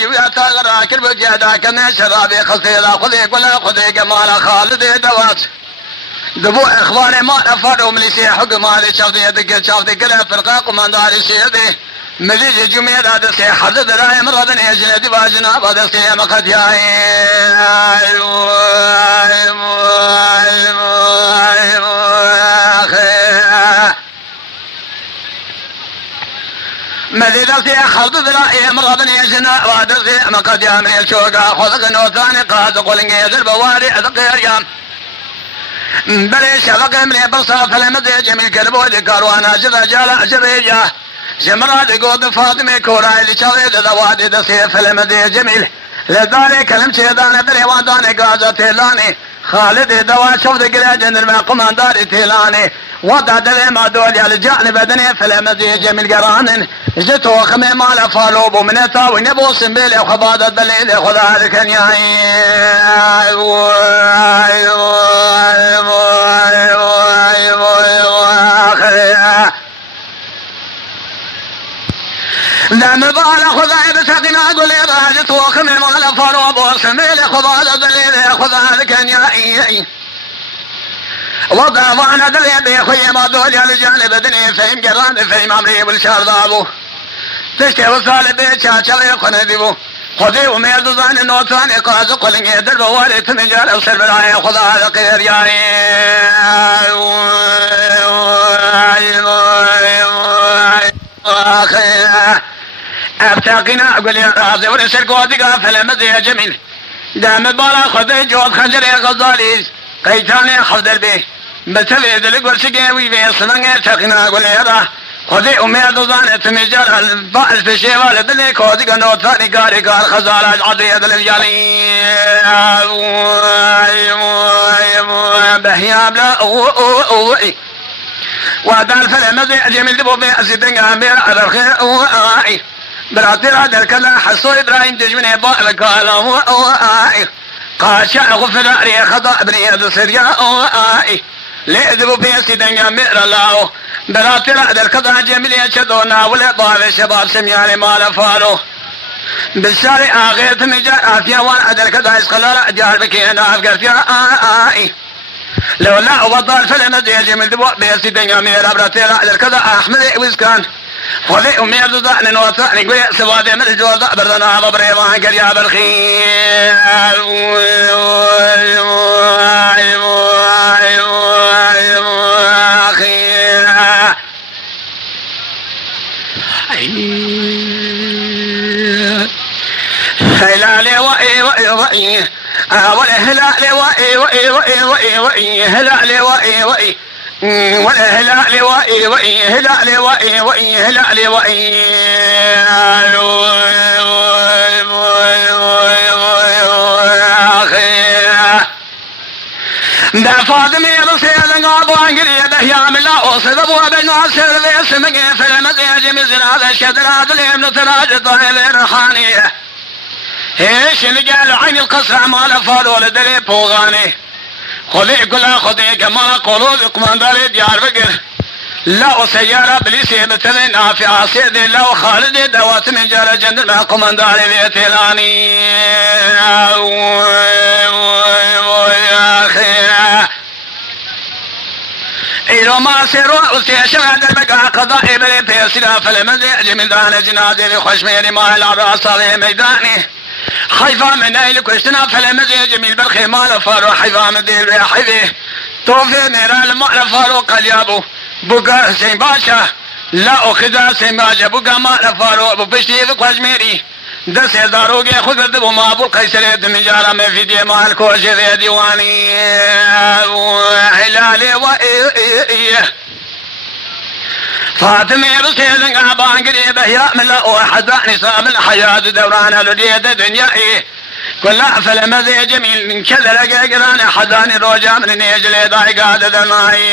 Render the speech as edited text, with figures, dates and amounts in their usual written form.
جويات غراك البجادا كنا شرابي خصيلا خذي ولا خذي كمال خالد دوات دبو اخواني ما نفروا مليسي حكم هذه شافدي يدك شافدي كلا فرقاق ومن دار الشيدي مزيج جميل هذا سي حدد لا مرض يجلد باجنا هذا سي مقد ياي مزيد سي حدد لا مرض يجنا هذا سي مقد يا من الشوقا خذك نوثاني قاد قولن يذل بواري اذقير يام بلي شفق من بصا فلمد جميل كربو ذكروانا جذا جالا جريجا جمرات قود فاطمه كوراي لشويد دوادي دسي فلمد جميل لذلك كلم شيطان بلي واداني قازا تيلاني خالد دوا شفت قراجن المقام داري تيلاني وضع دلي ما دولي على الجانب بدني فلمد جميل قرانن جتو خمي مال فالوب ومن تاوي نبو سنبيلي وخبادة بليلي خذ هذا كنياي لا مبالغ خذ بسقنا قولي راجت وخمي مال فالوب وسنبيلي خذ هذا بليلي خذ هذا كنياي وضع وانا دلي بيخوي ما دولي على الجانب بدني فهم قران فهم عمري بالشهر ضابو تشتي وصال بيت شاشل يخون ذيبو خذي وميرد ظان النوتان يقاز قلن يدر بواري تمجال وصل بلاي خذ هذا قير ياي ابتاقنا اقول يا رازي ونسر قوادقا فلمد يا جميل دام بالا خذي جواد خنجر يا غزالي قيتاني خذ بيه بتلي دلق ورشقاوي بيصنن ارتقنا اقول يا راه خذي امير ضان تمجال الباس بشيوال دلي كودي قنو ثاني قاري قار خزال العضي دل الجالي بهياب لا وهذا الفيلم جميل دبو بأسيدن امير على الخير براتير هذا الكلام حسو ابراهيم تجمني بارك الله قاشع غفر ري خطا ابني السريا لذبوا بيسيدن امير الله براتير هذا الكلام جميل يشدونا ولا طاوي شباب سمياني مال فارو بالشارع اغيث مجال افيا وانا هذا الكلام اسقلال اجار بكينا افقرت يا لولا وضع الفيلم جميل دبو بيسيدن امير براتير هذا الكلام احمد ويسكان خذي أمير ضدان وثاني قوي سوادي من الجوال بردنا ببريضان قريا بالخير هلالي وإي وإي وإي هلالي وإي وإي وإي وإي هلالي وإي وإي ولا هلال وإي وإي هلال وإي وإي هلال وإي دا فاطمة رسيل قابو عنقري ده يعمل لا أصدبوا بناصر ليس مقي في المزيج مزن هذا الشدرات الابن تراج الطهيل الرحانية ايش اللي قال عين القصر مال فالو لدلي بوغاني خذي كلها خذي كما قولوا قماندار ديار بقر لا سيارة بليسي مثلنا في عصيد لا خالد دوات من جار جند ما قماندار بيتلاني يا خير إلو ما سيروا وسيشن هذا البقاء قضاء بلي بيسلا فلمزيج من دان جنادي لخشمير ما العراس عليه ميداني خيفا من ايل كشتنا فلمزي جميل بالخي مال فارو حيفا مدير يا حيفي توفي ميرال مال فارو قليابو بقى سين باشا لا اخذا سين باشا بقى مال فارو ابو بشتي في كشميري دس داروغي خذ دبو ما ابو قيسر دم جارا ما في دي مال كوشي في ديواني هلالي وإي فاطمة رسيل قابان قريبة يا ملا واحد نساء من الحياة دوران الوديد دنيائي كلها فلمذي جميل من كذا لقى قران حداني روجا من نيجلي ضايقاد دمائي